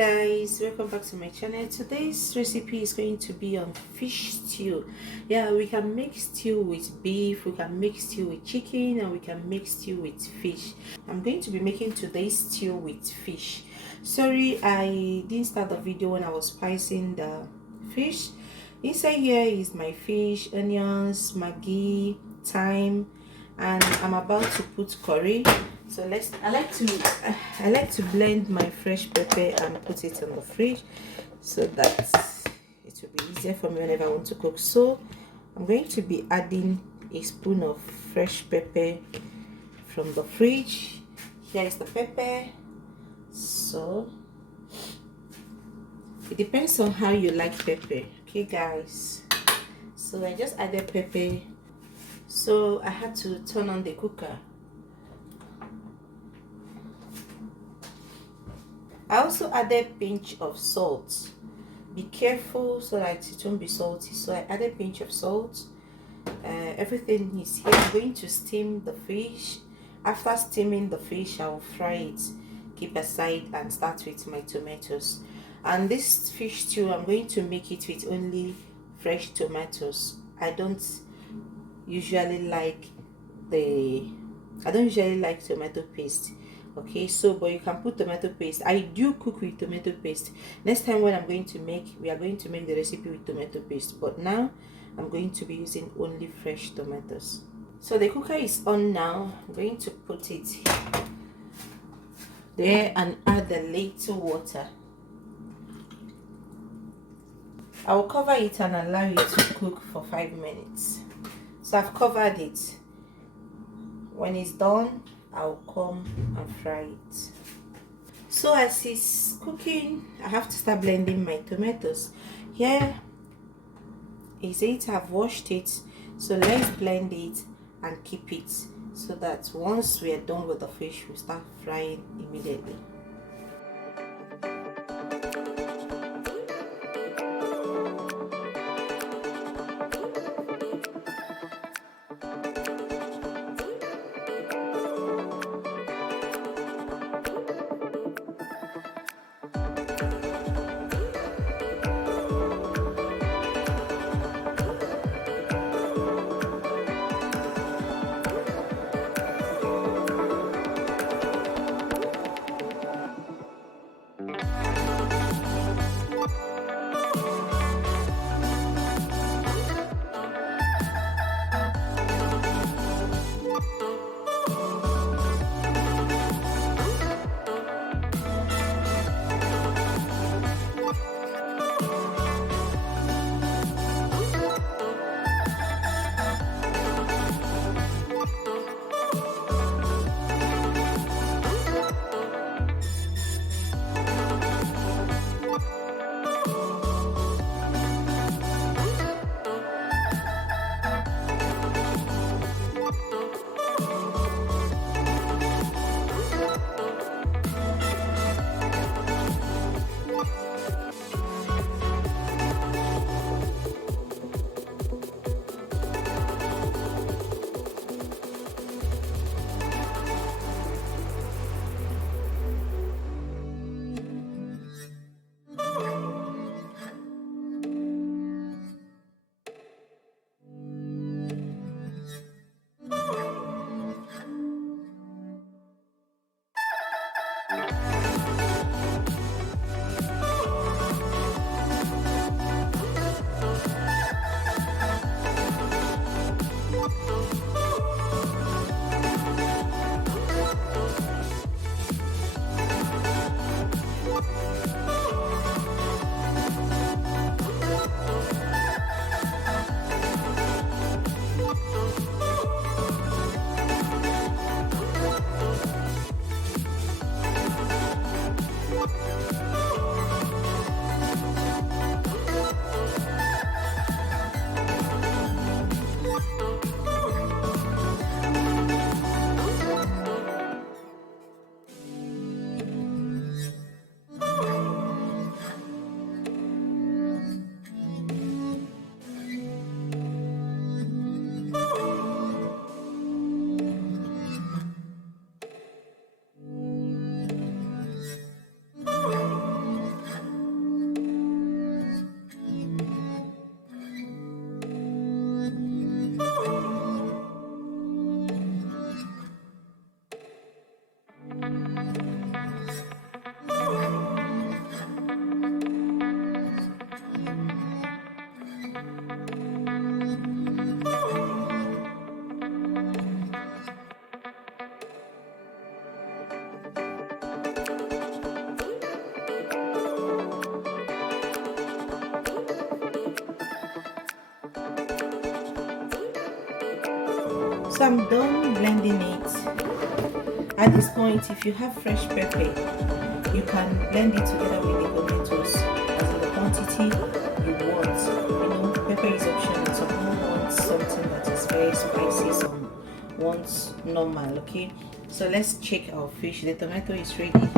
Guys, welcome back to my channel. Today's recipe is going to be on fish stew. Yeah, we can make stew with beef, we can make stew with chicken, and we can make stew with fish. I'm going to be making today's stew with fish. Sorry, I didn't start the video when I was spicing the fish. Inside here is my fish, onions, maggi, thyme, and I'm about to put curry. So I like to blend my fresh pepper and put it in the fridge so that it will be easier for me whenever I want to cook. So I'm going to be adding a spoon of fresh pepper from the fridge. Here is the pepper. So it depends on how you like pepper, okay guys. So I just added pepper. So I had to turn on the cooker. I also added a pinch of salt. Be careful so that it won't be salty. So I added a pinch of salt. Everything is here. I'm going to steam the fish. After steaming the fish, I will fry it, keep aside, and start with my tomatoes. And this fish stew, I'm going to make it with only fresh tomatoes. I don't usually like tomato paste. Okay, so but you can put tomato paste. I do cook with tomato paste. Next time when we are going to make the recipe with tomato paste, but now I'm going to be using only fresh tomatoes. So the cooker is on now. I'm going to put it there and add a little water. I will cover it and allow it to cook for 5 minutes. So I've covered it. When it's done, I'll come and fry it. So as it's cooking, I have to start blending my tomatoes. Here is it. I've washed it. So let's blend it and keep it so that once we are done with the fish, we'll start frying immediately. So I'm done blending it. At this point, if you have fresh pepper, you can blend it together with the tomatoes as in the quantity you want. You know, pepper is optional. Some people want something that is very spicy, some want normal. Okay, so let's check our fish. The tomato is ready.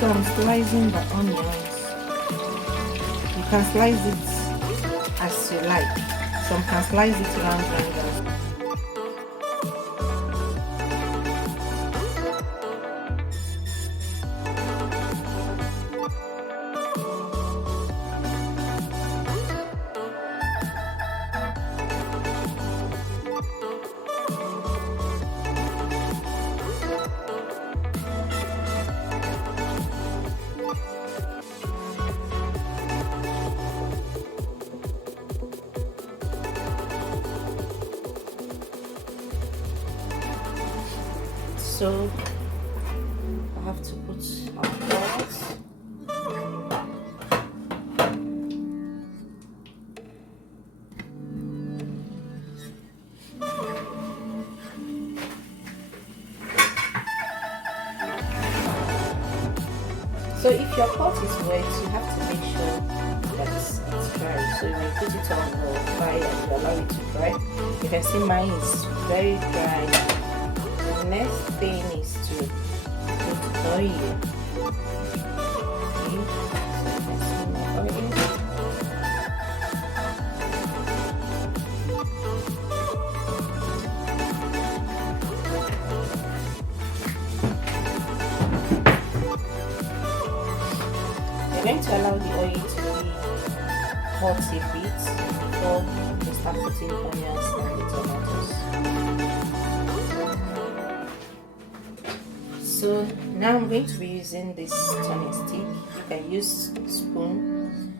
So I'm slicing the onions. You can slice it as you like. Some can slice it round round. So I have to put our carrots. So if your pot is wet, you have to make sure that it's dry. So you may put it on the fire and allow it to dry. You can see mine is very dry. The next thing is to put oil. Okay, so some more oil. We're going to allow the oil to be hot a bit before we start putting onions and the tomatoes. So now I'm going to be using this turning stick. You can use spoon.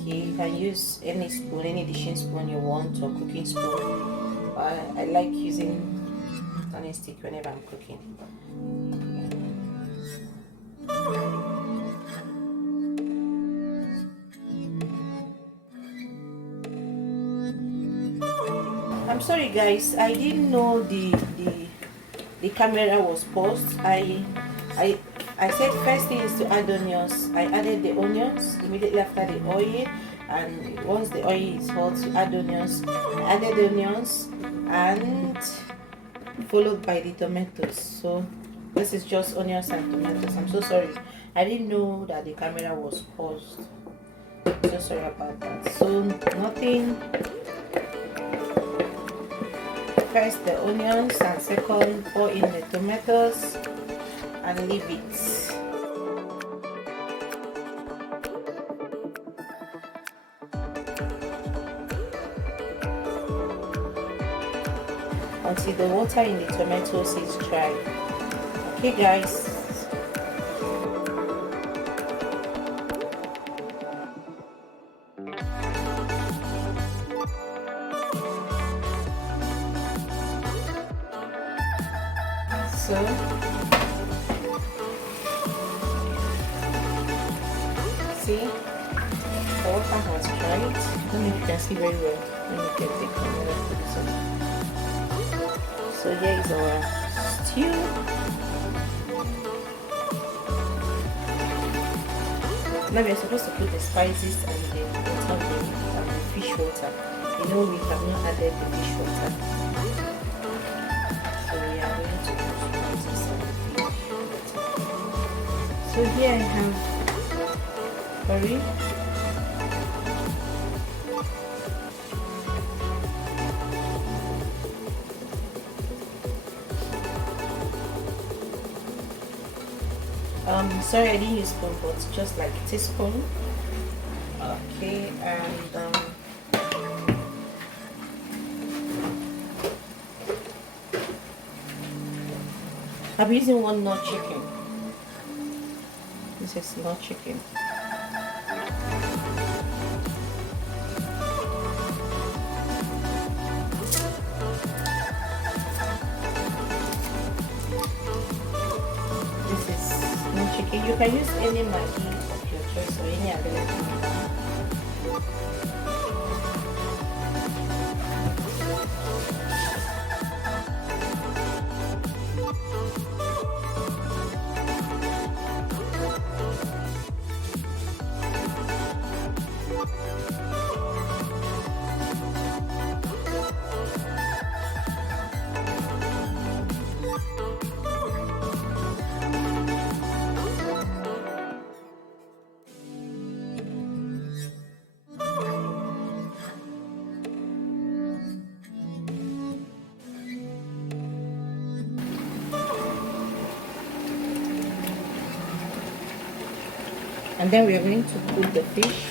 Okay, you can use any spoon, any dishing spoon you want, or cooking spoon. I like using turning stick whenever I'm cooking. I'm sorry guys, I didn't know the camera was paused. I said first thing is to add onions. I added the onions immediately after the oil, and once the oil is hot, you add onions. I added the onions and followed by the tomatoes. So this is just onions and tomatoes. I'm so sorry, I didn't know that the camera was paused. So sorry about that. So nothing. First the onions, and second pour in the tomatoes and leave it. Until the water in the tomatoes is dry. Okay guys. So see, the water has dried. I don't know if you can see very well. Let me get the camera to this one. So here is our stew. Now we are supposed to put the spices and the water, and the fish water. You know we have not added the fish water. So we are going to put spices and the fish water. So here I have curry. Sorry I didn't use spoon, but just like a teaspoon. Okay, and I'm using one nut chicken. This is nut chicken. Chicken. You can use any Maggi of your choice or any available. And then we are going to put the fish